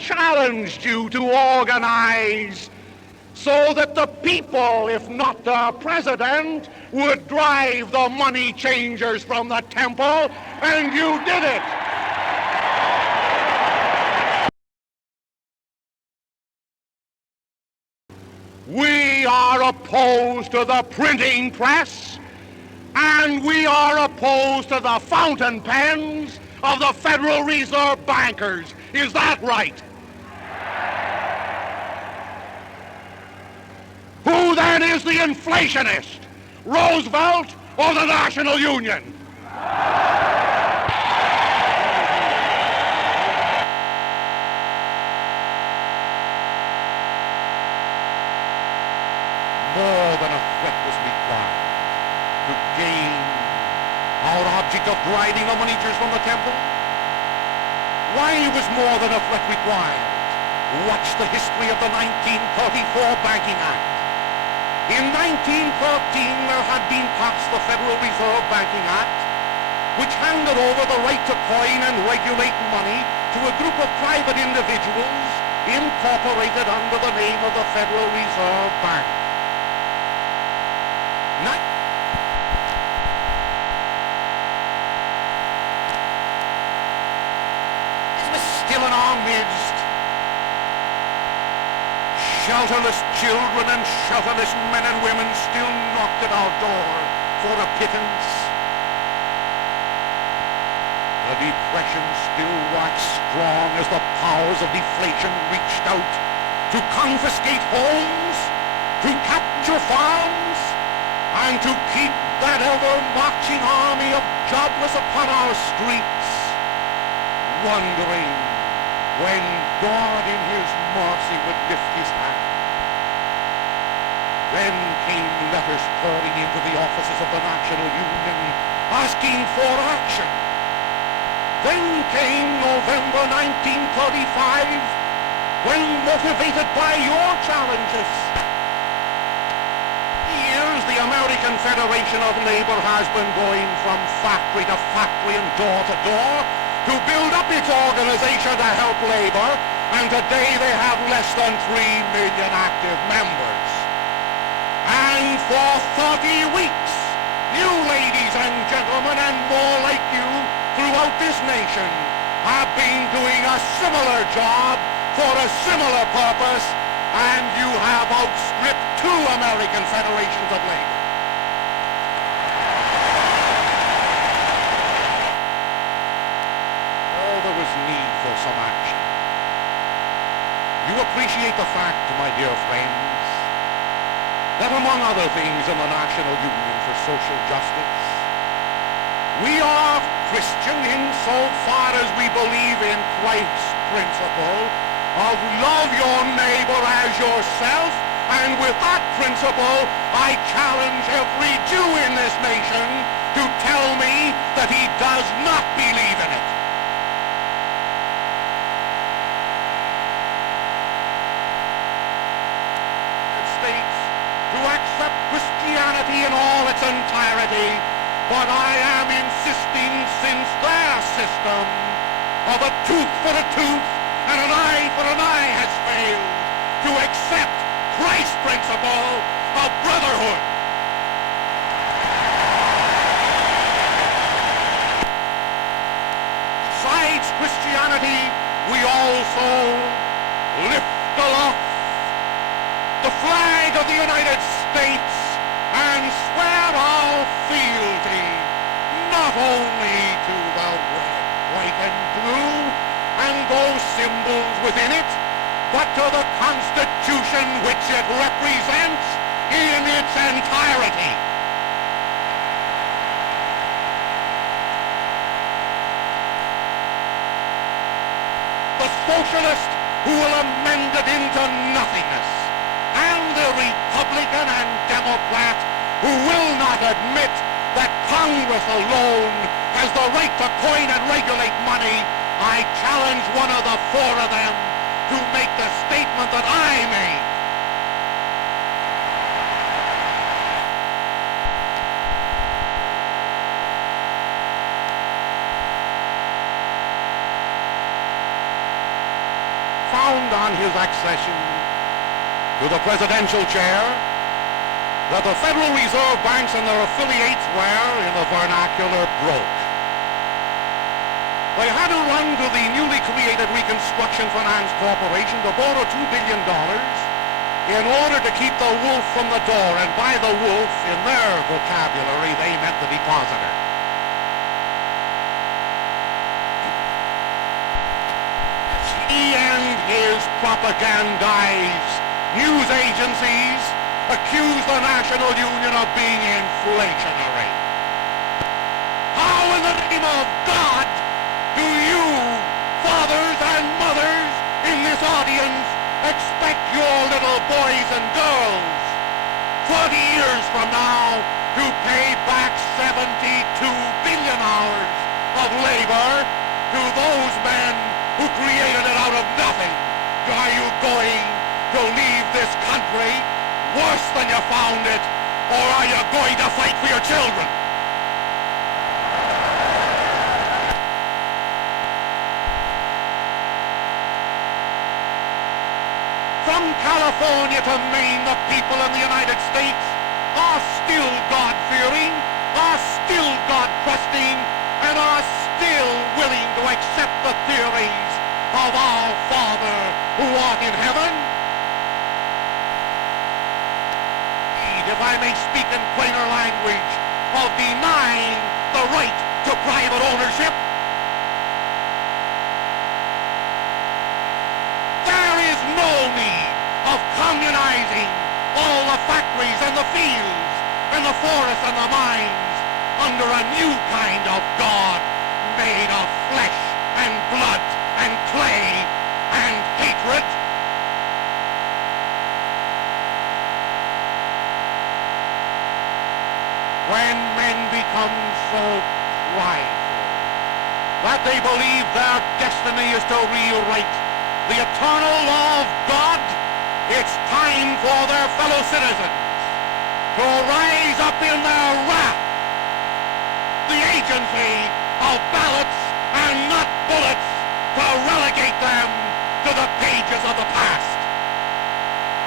challenged you to organize so that the people, if not the president, would drive the money changers from the temple, and you did it. We are opposed to the printing press, and we are opposed to the fountain pens of the Federal Reserve bankers. Is that right? Who then is the inflationist? Roosevelt or the National Union? More than a threat was required to gain our object of driving the moneychangers from the temple. Why was more than a threat required? Watch the history of the 1934 Banking Act. In 1913, there had been passed the Federal Reserve Banking Act, which handed over the right to coin and regulate money to a group of private individuals incorporated under the name of the Federal Reserve Bank. It was still in our midst. Shelterless children and shelterless men and women still knocked at our door for a pittance. The depression still waxed strong as the powers of deflation reached out to confiscate homes, to capture farms, and to keep that ever-marching army of jobless upon our streets, wondering when God in his mercy would lift his hand. Then came letters pouring into the offices of the National Union asking for action. Then came November 1935, when, motivated by your challenges, years the American Federation of Labor has been going from factory to factory and door to door to build up its organization to help labor, and today they have less than 3 million active members. And for 30 weeks, you ladies and gentlemen, and more like you throughout this nation, have been doing a similar job for a similar purpose, and you have outstripped 2 American federations of labor. There was need for some action. You appreciate the fact, my dear friends, that among other things in the National Union for Social Justice, we are Christian insofar as we believe in Christ's principle of love your neighbor as yourself, and with that principle, I challenge every Jew in this nation to tell me that he does not believe in it. To accept Christianity in all its entirety, but I am insisting, since their system of a tooth for a tooth and an eye for an eye has failed, to accept Christ's principle of brotherhood. Besides Christianity, we also lift aloft the flag of the United States and swear our fealty not only to the red, white, and blue and those symbols within it, but to the Constitution which it represents in its entirety. The socialist who will amend it into nothingness, and the Republican and Democrat who will not admit that Congress alone has the right to coin and regulate money, I challenge one of the 4 of them to make the statement that I made. found on his accession to the presidential chair that the Federal Reserve banks and their affiliates were, in the vernacular, broke. They had to run to the newly created Reconstruction Finance Corporation to borrow $2 billion in order to keep the wolf from the door. And by the wolf, in their vocabulary, they meant the depositor. He and his propagandized news agencies accuse the National Union of being inflationary. How in the name of God do you, fathers and mothers in this audience, expect your little boys and girls 20 years from now to pay back 72 billion hours of labor to those men who created it out of nothing? Are you going to leave this country worse than you found it, or are you going to fight for your children? From California to Maine, the people in the United States are still God-fearing, are still God-trusting, and are still willing to accept the theories of our Father who art in heaven. If I may speak in plainer language, of denying the right to private ownership. There is no need of communizing all the factories and the fields and the forests and the mines under a new kind of God made of flesh and blood and clay and hatred. When men become so prideful that they believe their destiny is to rewrite the eternal law of God, it's time for their fellow citizens to rise up in their wrath. The agency of ballots and not bullets to relegate them to the pages of the past.